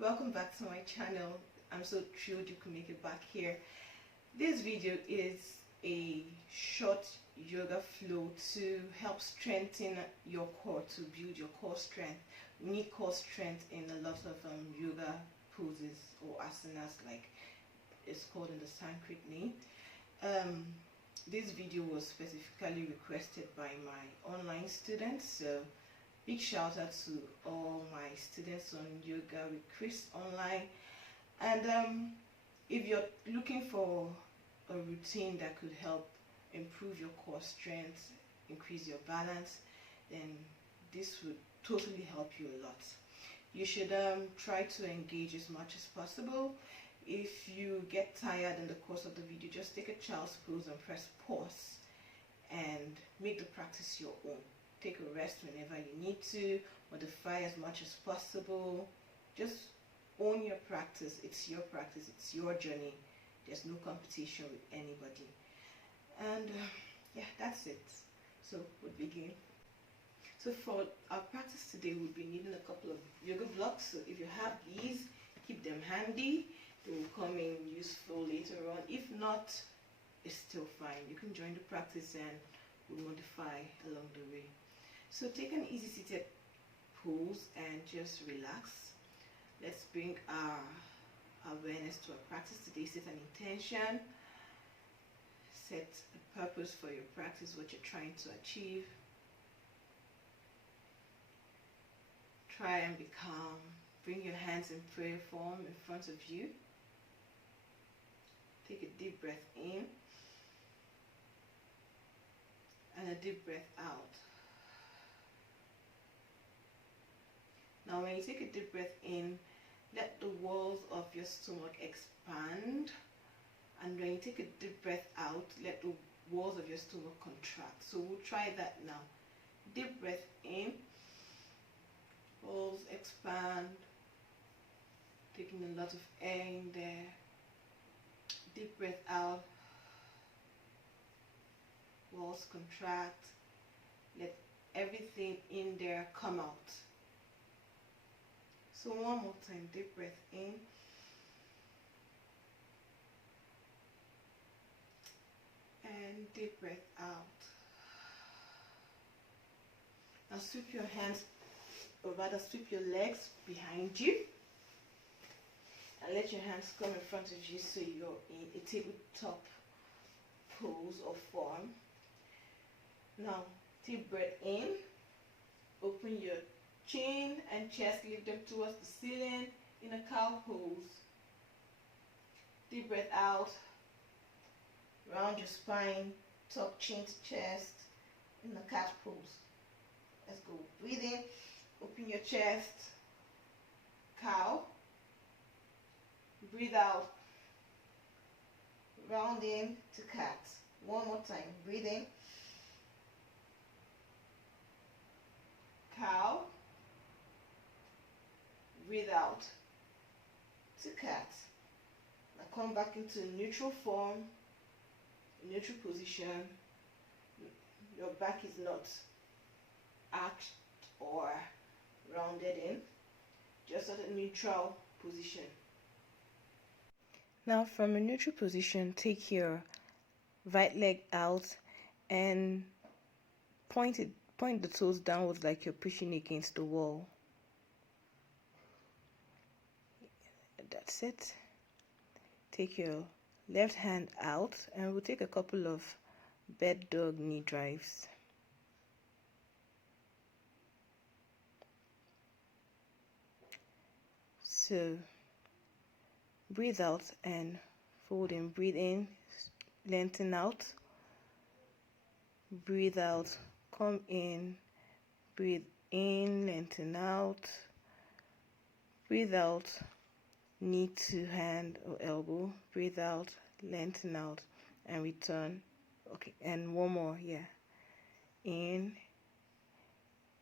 Welcome back to my channel. I'm so thrilled you could make it back here. This video is a short yoga flow to help strengthen your core, to build your core strength. We need core strength in a lot of yoga poses or asanas, like it's called in the Sanskrit name. This video was specifically requested by my online students, so big shout out to all my students on Yoga with Krys online. And if you're looking for a routine that could help improve your core strength, increase your balance, then this would totally help you a lot. You should try to engage as much as possible. If you get tired in the course of the video, just take a child's pose and press pause and make the practice your own. Take a rest whenever you need to, modify as much as possible. Just own your practice. It's your practice, it's your journey. There's no competition with anybody. And yeah, that's it. So we'll begin. So for our practice today, we'll be needing a couple of yoga blocks. So if you have these, keep them handy. They will come in useful later on. If not, it's still fine. You can join the practice and we'll modify along the way. So take an easy seated pose and just relax. Let's bring our awareness to our practice today. Set an intention. Set a purpose for your practice, what you're trying to achieve. Try and be calm. Bring your hands in prayer form in front of you. Take a deep breath in and a deep breath out. Now when you take a deep breath in, let the walls of your stomach expand. And when you take a deep breath out, let the walls of your stomach contract. So we'll try that now. Deep breath in, walls expand, taking a lot of air in there. Deep breath out, walls contract. Let everything in there come out. So one more time, deep breath in. And deep breath out. Now sweep your hands, or rather sweep your legs behind you. And let your hands come in front of you so you're in a tabletop pose or form. Now, deep breath in. Open your chin and chest, lift them towards the ceiling in a cow pose. Deep breath out. Round your spine, tuck chin to chest in the cat pose. Let's go. Breathe in. Open your chest. Cow. Breathe out. Round in to cat. One more time. Breathe in. Cow. Breathe out to cat. Now come back into neutral form, neutral position. Your back is not arched or rounded in, just at a neutral position. Now from a neutral position, take your right leg out and point the toes downwards like you're pushing against the wall. That's it. Take your left hand out and we'll take a couple of bird dog knee drives. So breathe out and fold in. Breathe in, lengthen out. Breathe out, come in. Breathe in, lengthen out. Breathe out, knee to hand or elbow. Breathe out, lengthen out, and return. Okay, and one more, yeah. In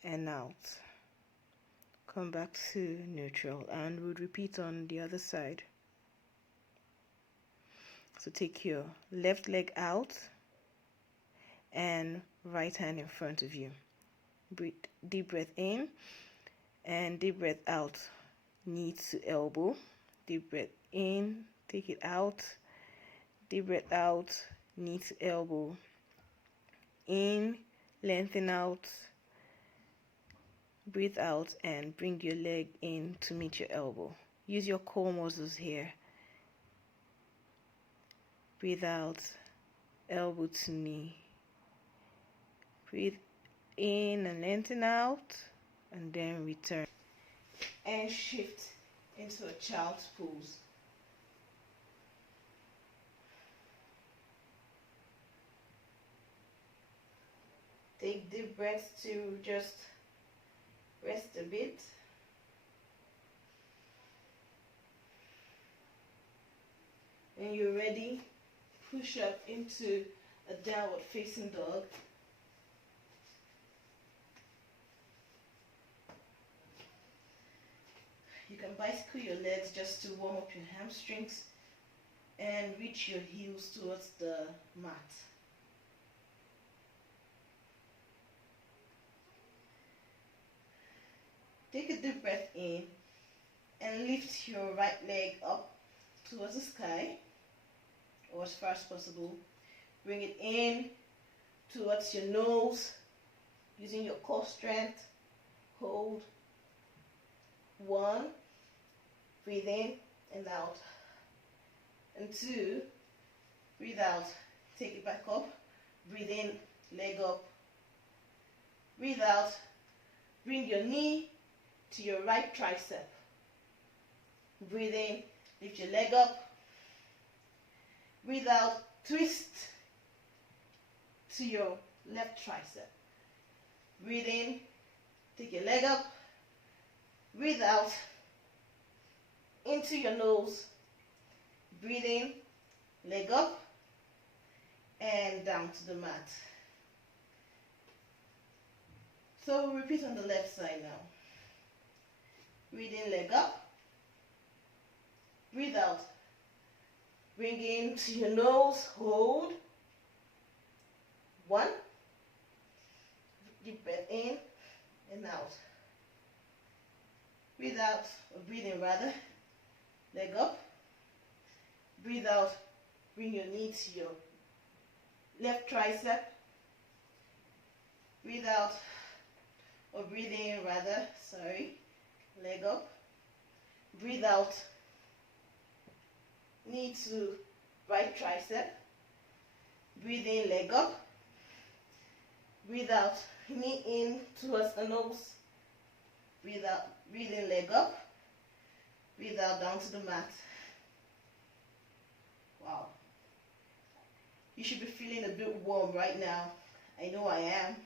and out. Come back to neutral, and we'll repeat on the other side. So take your left leg out and right hand in front of you. Breathe, deep breath in and deep breath out. knee to elbow. Deep breath in, take it out. Deep breath out, knee to elbow. In, lengthen out. Breathe out and bring your leg in to meet your elbow. Use your core muscles here. Breathe out, elbow to knee. Breathe in and lengthen out, and then return. And shift into a child's pose. Take deep breaths to just rest a bit. When you're ready, push up into a downward facing dog. You can bicycle your legs just to warm up your hamstrings and reach your heels towards the mat. Take a deep breath in and lift your right leg up towards the sky or as far as possible. Bring it in towards your nose using your core strength. Hold. 1, breathe in and out. And 2, breathe out, take it back up. Breathe in, leg up. Breathe out, bring your knee to your right tricep. Breathe in, lift your leg up. Breathe out, twist to your left tricep. Breathe in, take your leg up. Breathe out into your nose. Breathe in, leg up, and down to the mat. So repeat on the left side now. Breathe in, leg up. Breathe out. Bring in to your nose, hold. 1. Deep breath in and out. Breathe out, or breathe in rather, leg up. Breathe out, bring your knee to your left tricep. Breathe out, or breathe in rather, leg up. Breathe out, knee to right tricep. Breathe in, leg up. Breathe out, knee in towards the nose. Breathe out, breathe in, leg up. Breathe out, down to the mat. Wow. You should be feeling a bit warm right now. I know I am.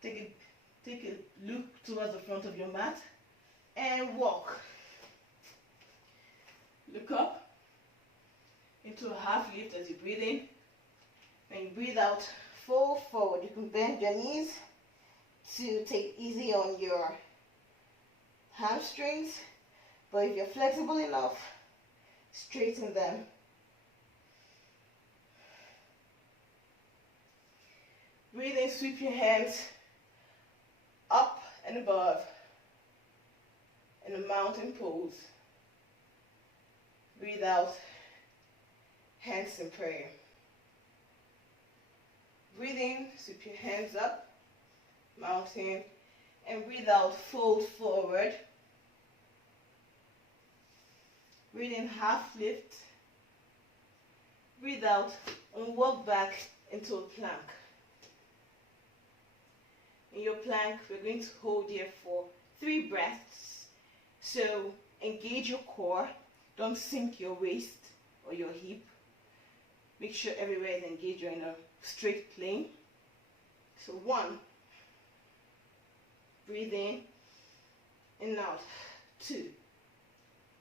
Take a look towards the front of your mat and walk. Look up into a half lift as you breathe in. When you breathe out, fold forward. You can bend your knees to take it easy on your hamstrings, but if you're flexible enough, straighten them. Breathe in, sweep your hands up and above in a mountain pose. Breathe out, hands in prayer. Breathe in, sweep your hands up, mountain, and breathe out, fold forward. Breathe in, half lift. Breathe out and walk back into a plank. In your plank, we're going to hold here for 3 breaths. So engage your core. Don't sink your waist or your hip. Make sure everywhere is engaged. You're in a straight plane. So 1. Breathe in and out. 2.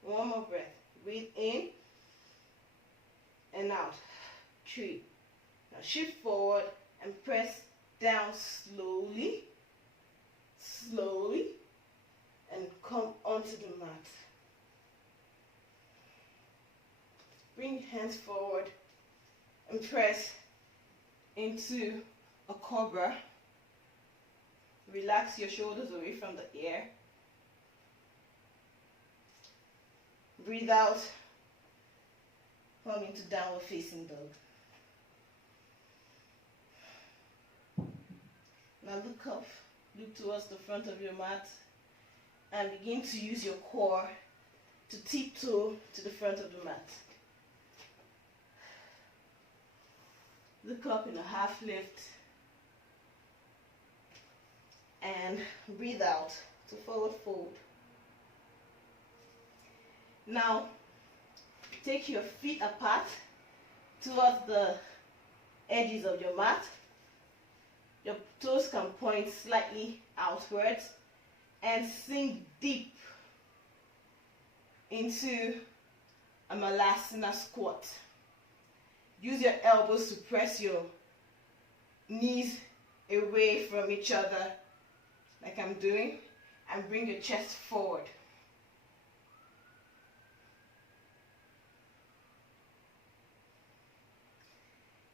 1 more breath. Breathe in and out. 3. Now shift forward and press down slowly, and come onto the mat. Bring your hands forward and press into a Cobra. Relax your shoulders away from the air. Breathe out. Come into downward facing dog. Now look up, look towards the front of your mat, and begin to use your core to tiptoe to the front of the mat. Look up in a half lift and breathe out to forward fold. Now take your feet apart towards the edges of your mat. Your toes can point slightly outwards and sink deep into a Malasana Squat. Use your elbows to press your knees away from each other like I'm doing, and bring your chest forward.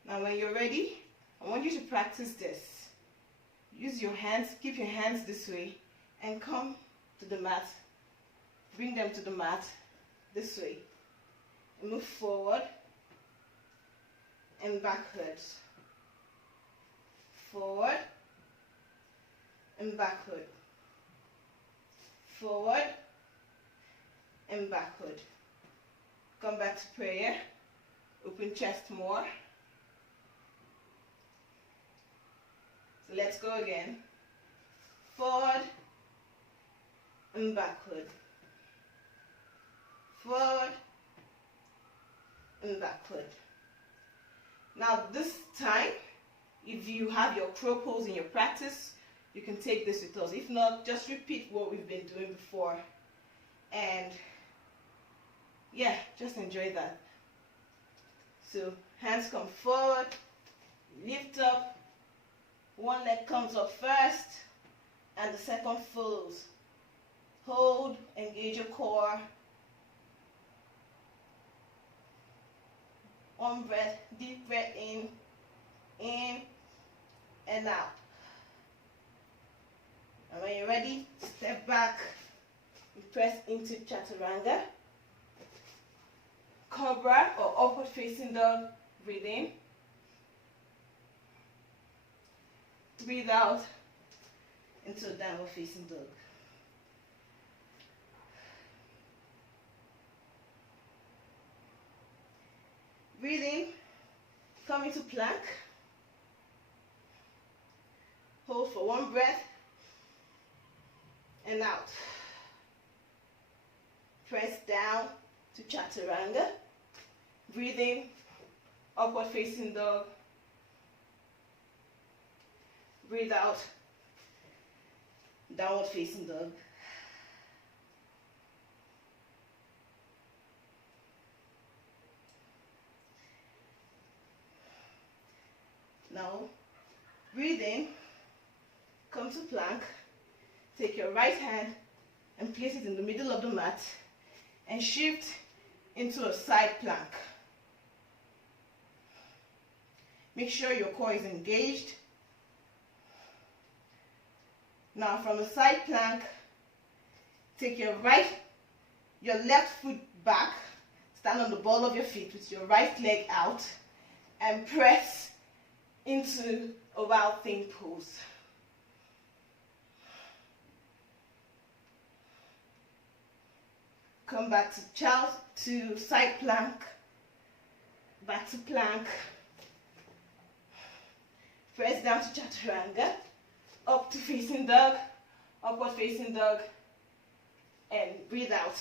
Now when you're ready, I want you to practice this. Use your hands, keep your hands this way, and come to the mat. Bring them to the mat this way. And move forward and backwards. Forward and backward. Forward and backward. Come back to prayer. Open chest more. So let's go again. Forward and backward. Forward and backward. Now this time, if you have your crow pose in your practice, you can take this with us. If not, just repeat what we've been doing before. And yeah, just enjoy that. So hands come forward, lift up, one leg comes up first, and the second follows. Hold, engage your core. One breath, deep breath in and out. And when you're ready, step back and press into Chaturanga. Cobra or upward facing dog, breathe in. Breathe out into downward facing dog. Breathe in, come into plank. Hold for one breath and out. Press down to Chaturanga. Breathe in, upward facing dog. Breathe out, downward facing dog. Now, breathe in, come to plank, take your right hand and place it in the middle of the mat and shift into a side plank. Make sure your core is engaged. Now from the side plank, take your left foot back, stand on the ball of your feet with your right leg out and press into a wild thing pose. Come back to side plank, back to plank, press down to Chaturanga, up to facing dog, upward facing dog, and breathe out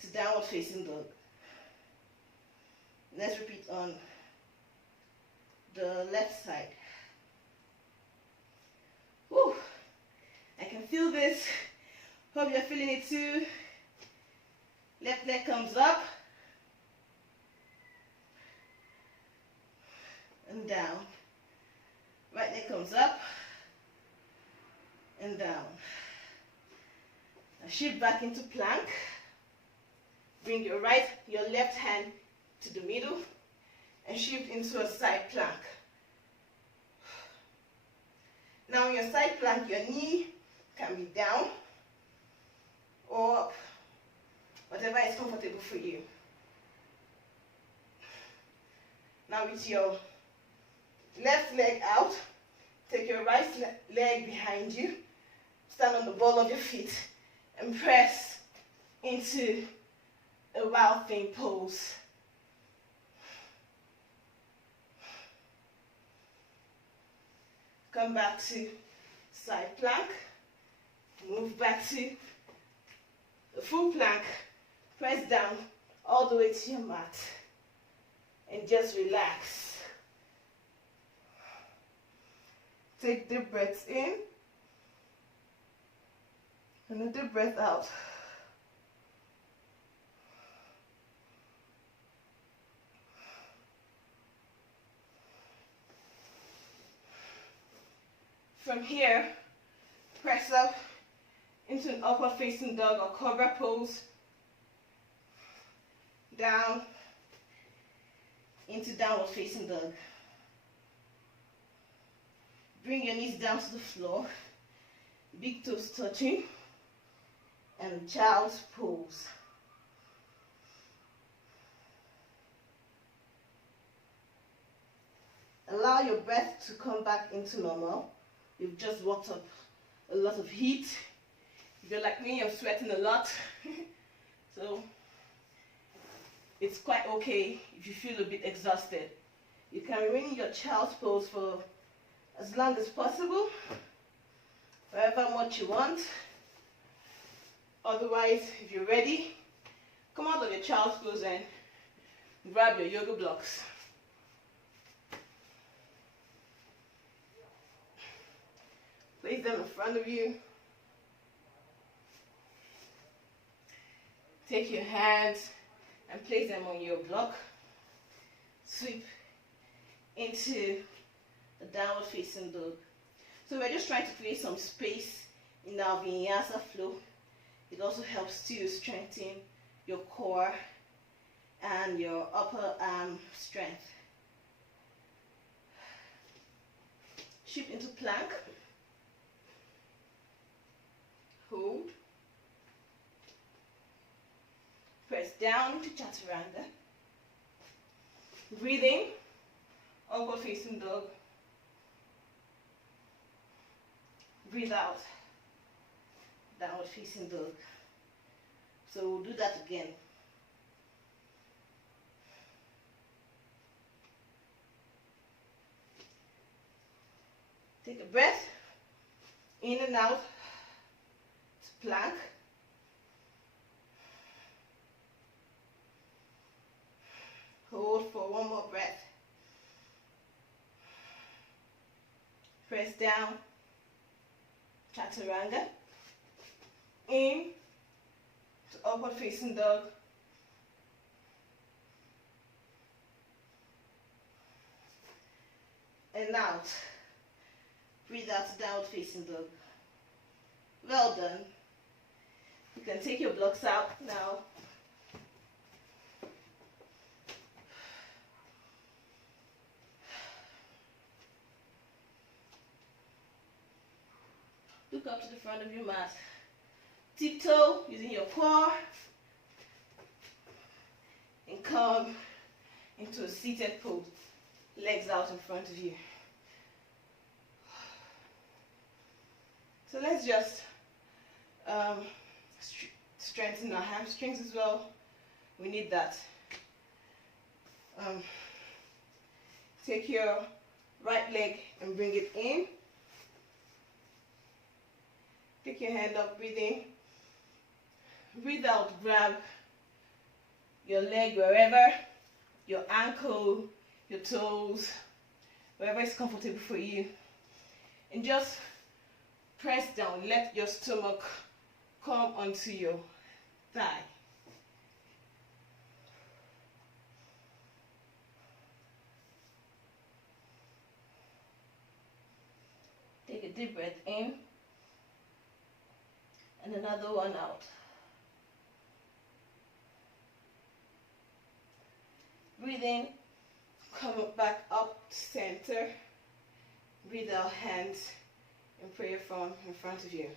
to downward facing dog. Let's repeat on the left side. Whew, I can feel this. Hope you're feeling it too. Left leg comes up and down. Right leg comes up and down. Now shift back into plank. Bring your left hand to the middle and shift into a side plank. Now on your side plank, your knee can be down or up. whatever is comfortable for you. Now with your left leg out, take your right leg behind you, stand on the ball of your feet, and press into a wild thing pose. Come back to side plank, move back to the full plank, press down all the way to your mat, and just relax. Take deep breaths in, and a deep breath out. From here, press up into an upward facing dog or cobra pose, down into downward facing dog. Bring your knees down to the floor, big toes touching, and child's pose. Allow your breath to come back into normal. You've just worked up a lot of heat. If you're like me, you're sweating a lot. So it's quite okay if you feel a bit exhausted. You can remain in your child's pose for as long as possible, however much you want. Otherwise, if you're ready, come out of your child's pose and grab your yoga blocks. Place them in front of you. Take your hands and place them on your block. Sweep into a downward facing dog. So we're just trying to create some space in our vinyasa flow. It also helps to strengthen your core and your upper arm strength. Shift into plank. Hold. Press down to chaturanga. Breathing. Upward facing dog. Breathe out. Downward facing dog. So we'll do that again. Take a breath. In and out. Plank. Hold for one more breath. Press down. Chaturanga. In to upward facing dog. And out. Breathe out to downward facing dog. Well done. You can take your blocks out now. Look up to the front of your mat. Tiptoe using your core. And come into a seated pose. Legs out in front of you. So let's just strengthen our hamstrings as well. We need that. Take your right leg and bring it in. Take your hand up, breathing. Breathe out, grab your leg wherever, your ankle, your toes, wherever is comfortable for you. And just press down, let your stomach come onto your thigh. Take a deep breath in and another one out. Breathe in, come back up to center. Breathe out, hands in prayer form in front of you.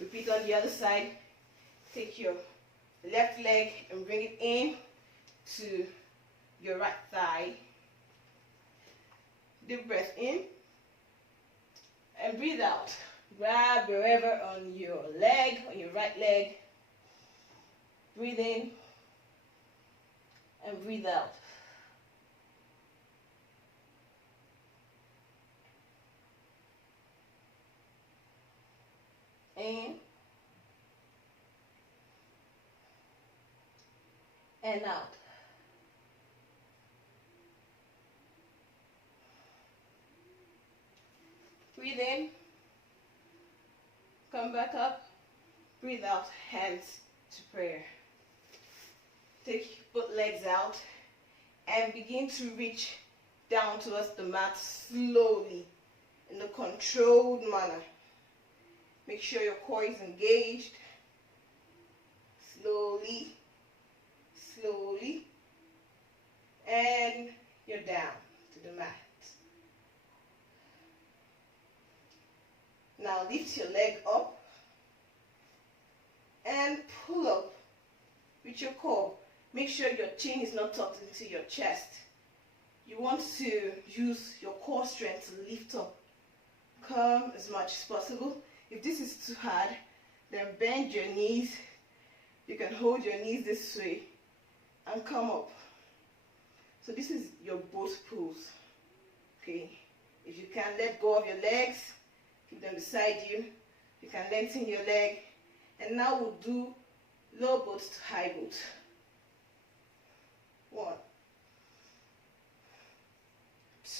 Repeat on the other side. Take your left leg and bring it in to your right thigh. Deep breath in and breathe out. Grab wherever on your leg, on your right leg. Breathe in and breathe out. In and out. Breathe in, come back up, breathe out, hands to prayer. Take both legs out and begin to reach down towards the mat slowly in a controlled manner. Make sure your core is engaged. Slowly, slowly, and you're down to the mat. Now lift your leg up and pull up with your core. Make sure your chin is not tucked into your chest. You want to use your core strength to lift up. Come as much as possible. If this is too hard, then bend your knees. You can hold your knees this way and come up. So this is your boat pose. Okay. If you can let go of your legs, keep them beside you. You can lengthen your leg. And now we'll do low boat to high boat. 1,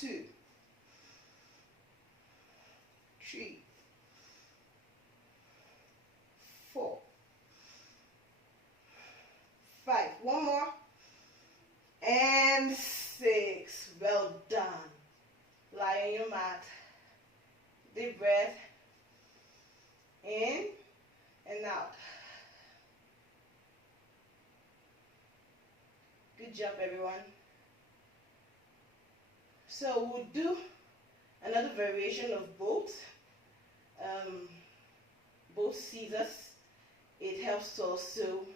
2, 3, 4, 5. One more. And 6. Well done. Lie on your mat. Deep breath. In and out. Good job, everyone. So we'll do another variation of both. Both scissors. It helps to also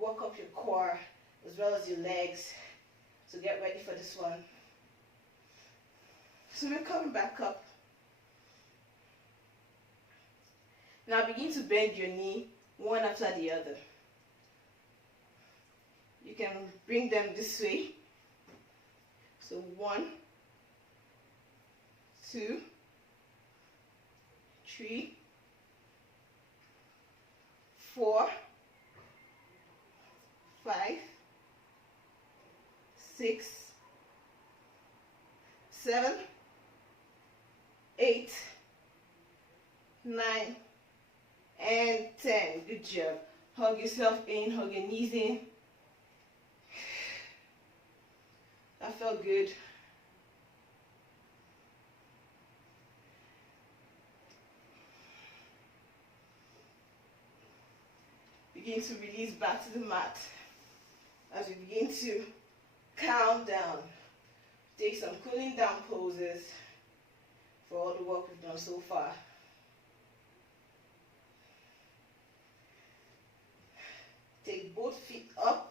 work up your core as well as your legs. So get ready for this one. So we're coming back up. Now begin to bend your knee one after the other. You can bring them this way. So 1, 2, 3, 4, 5, 6, 7, 8, 9, and 10. Good job. Hug yourself in, hug your knees in. That felt good. Begin to release back to the mat as we begin to count down. Take some cooling down poses for all the work we've done so far. Take both feet up.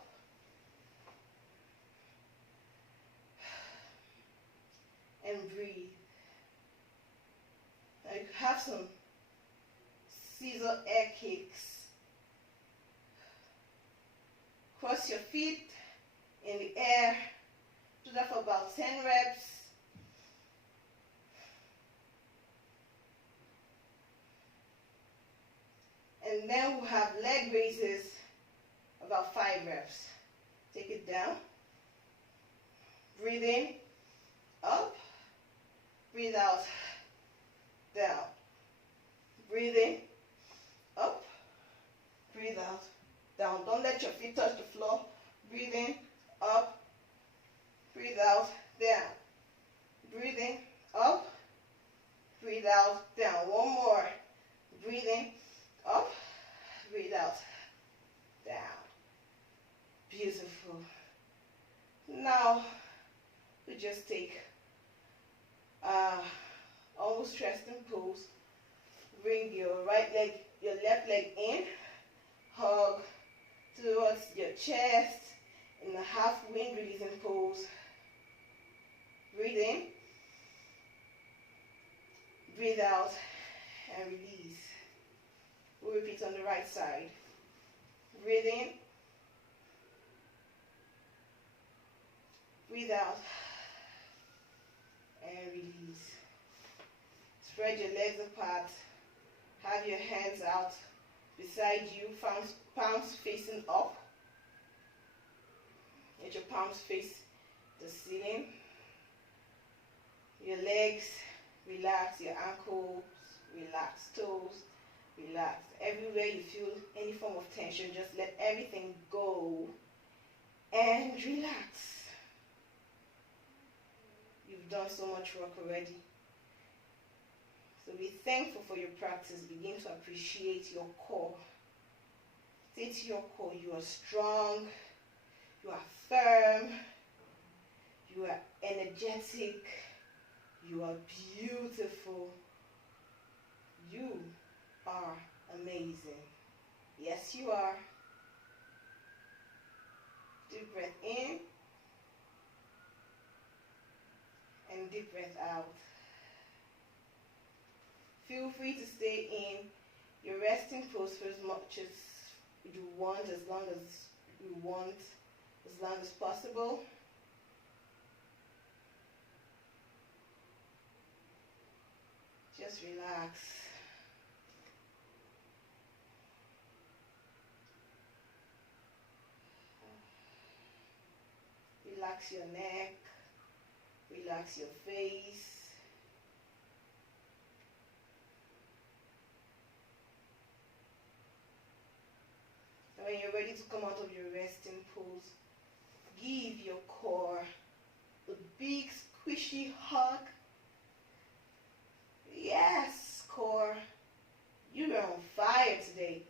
And breathe. Now you have some Scissor Air Kicks. Cross your feet in the air. Do that for about 10 reps. And then we'll have leg raises, about 5 reps. Take it down. Breathe in, up. Breathe out, down. Breathe in, up. Breathe out, down. Don't let your feet touch the floor. Breathe in, up. Breathe out, down. Breathe in, up. Breathe out, down. One more. Breathe in, up. Breathe out, down. Beautiful. Now, we just take almost resting pose. Bring your right leg, your left leg in. Hug towards your chest in a half wind releasing pose. Breathe in, breathe out, and release. We'll repeat on the right side. Breathe in, breathe out, and release. Spread your legs apart. Have your hands out beside you, palms facing up. Let your palms face the ceiling. Your legs, relax. Your ankles, relax. Toes, relax. Everywhere you feel any form of tension, just let everything go and relax. You've done so much work already. So be thankful for your practice. Begin to appreciate your core. Say to your core, you are strong, you are firm, you are energetic, you are beautiful, you are amazing. Yes, you are. Deep breath in and deep breath out. Feel free to stay in your resting pose for as much as you want, as long as you want, as long as possible. Just relax. Relax your neck, relax your face. When you're ready to come out of your resting pose, give your core a big squishy hug. Yes, core, you are on fire today.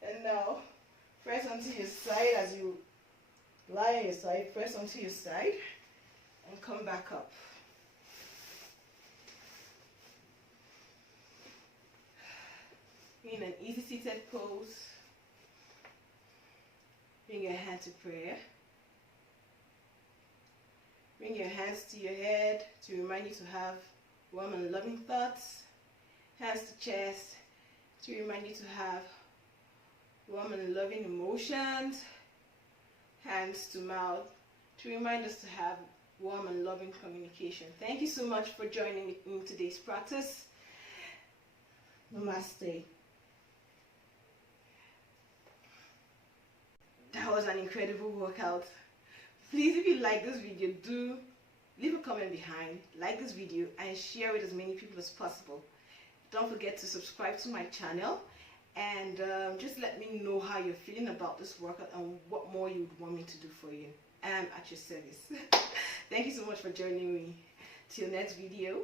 And now, press onto your side as you lie on your side. Press onto your side and come back up. In an easy seated pose, bring your hand to prayer. Bring your hands to your head to remind you to have warm and loving thoughts. Hands to chest to remind you to have warm and loving emotions. Hands to mouth to remind us to have warm and loving communication. Thank you so much for joining me in today's practice. Namaste. That was an incredible workout. Please, if you like this video, do leave a comment behind, like this video, and share with as many people as possible. Don't forget to subscribe to my channel, and just let me know how you're feeling about this workout and what more you would want me to do for you. I'm at your service. Thank you so much for joining me. Till next video.